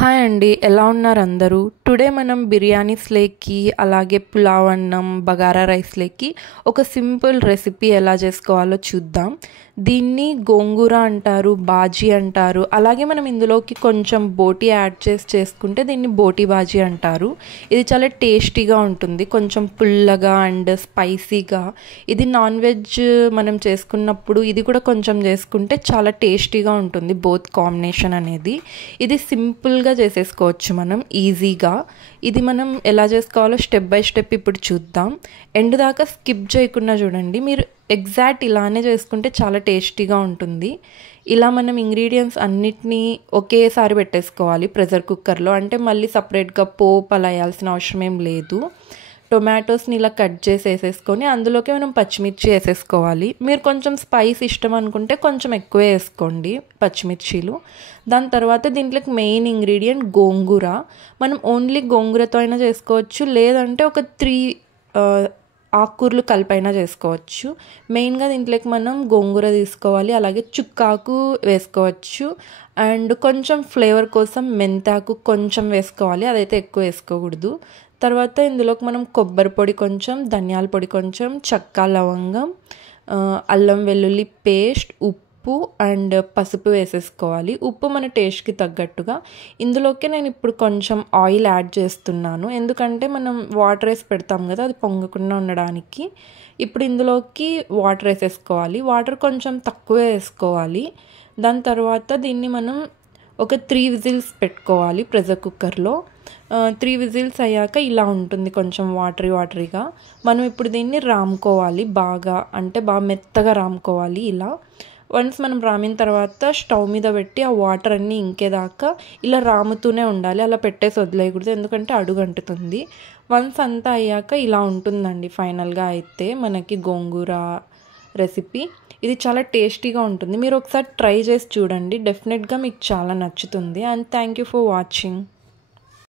Hi అండి, ఎలా ఉన్నారు అందరూ? టుడే మనం బిర్యానీస్లోకి అలాగే పులావ్ అన్నం బగారా రైస్లోకి ఒక సింపుల్ రెసిపీ ఎలా చేసుకోవాలో చూద్దాం. దీన్ని గోంగూర అంటారు, బాజీ అంటారు. అలాగే మనం ఇందులోకి కొంచెం బోటి యాడ్ చేసి చేసుకుంటే దీన్ని బోటి బాజీ అంటారు. ఇది చాలా టేస్టీగా ఉంటుంది, కొంచెం పుల్లగా అండ్ స్పైసీగా. ఇది నాన్ వెజ్ మనం చేసుకున్నప్పుడు ఇది కూడా కొంచెం చేసుకుంటే చాలా టేస్టీగా ఉంటుంది. బోత్ కాంబినేషన్ అనేది ఇది సింపుల్గా చేసేసుకోవచ్చు మనం ఈజీగా. ఇది మనం ఎలా చేసుకోవాలో స్టెప్ బై స్టెప్ ఇప్పుడు చూద్దాం. ఎండ్ దాకా స్కిప్ చేయకుండా చూడండి. మీరు ఎగ్జాక్ట్ ఇలానే చేసుకుంటే చాలా టేస్టీగా ఉంటుంది. ఇలా మనం ఇంగ్రీడియంట్స్ అన్నిటినీ ఒకేసారి పెట్టేసుకోవాలి ప్రెషర్ కుక్కర్లో. అంటే మళ్ళీ సపరేట్గా పోపు అలా వేయాల్సిన అవసరం ఏం లేదు. టొమాటోస్ని ఇలా కట్ చేసి వేసేసుకొని అందులోకి మనం పచ్చిమిర్చి వేసేసుకోవాలి. మీరు కొంచెం స్పైస్ ఇష్టం అనుకుంటే కొంచెం ఎక్కువ వేసుకోండి పచ్చిమిర్చీలు. దాని తర్వాత దీంట్లోకి మెయిన్ ఇంగ్రీడియంట్ గోంగూర. మనం ఓన్లీ గోంగూరతో అయినా చేసుకోవచ్చు, లేదంటే ఒక 3 ఆకుకూరలు కలిపైనా చేసుకోవచ్చు. మెయిన్గా దీంట్లోకి మనం గోంగూర తీసుకోవాలి, అలాగే చుక్కాకు వేసుకోవచ్చు, అండ్ కొంచెం ఫ్లేవర్ కోసం మెంతాకు కొంచెం వేసుకోవాలి, అదైతే ఎక్కువ వేసుకోకూడదు. తర్వాత ఇందులోకి మనం కొబ్బరి పొడి కొంచెం, ధనియాల పొడి కొంచెం, చెక్క లవంగం, అల్లం వెల్లుల్లి పేస్ట్, ఉప్పు అండ్ పసుపు వేసేసుకోవాలి. ఉప్పు మన టేస్ట్కి తగ్గట్టుగా. ఇందులోకి నేను ఇప్పుడు కొంచెం ఆయిల్ యాడ్ చేస్తున్నాను, ఎందుకంటే మనం వాటర్ వేసి పెడతాం కదా, అది పొంగకుండా ఉండడానికి. ఇప్పుడు ఇందులోకి వాటర్ వేసేసుకోవాలి. వాటర్ కొంచెం తక్కువ వేసుకోవాలి. దాని తర్వాత దీన్ని మనం ఒక 3 విజిల్స్ పెట్టుకోవాలి ప్రెషర్ కుక్కర్లో. 3 విజిల్స్ అయ్యాక ఇలా ఉంటుంది, కొంచెం వాటరీగా. మనం ఇప్పుడు దీన్ని రాముకోవాలి బాగా, అంటే బాగా మెత్తగా రాముకోవాలి ఇలా. వన్స్ మనం రామిన తర్వాత స్టవ్ మీద పెట్టి ఆ వాటర్ అన్నీ ఇంకేదాకా ఇలా రాముతూనే ఉండాలి. అలా పెట్టేసి వదిలేయకూడదు, ఎందుకంటే అడుగు అంటుతుంది. వన్స్ అంతా అయ్యాక ఇలా ఉంటుందండి ఫైనల్గా అయితే మనకి గోంగూర రెసిపీ. ఇది చాలా టేస్టీగా ఉంటుంది. మీరు ఒకసారి ట్రై చేసి చూడండి, డెఫినెట్గా మీకు చాలా నచ్చుతుంది. And thank you for watching.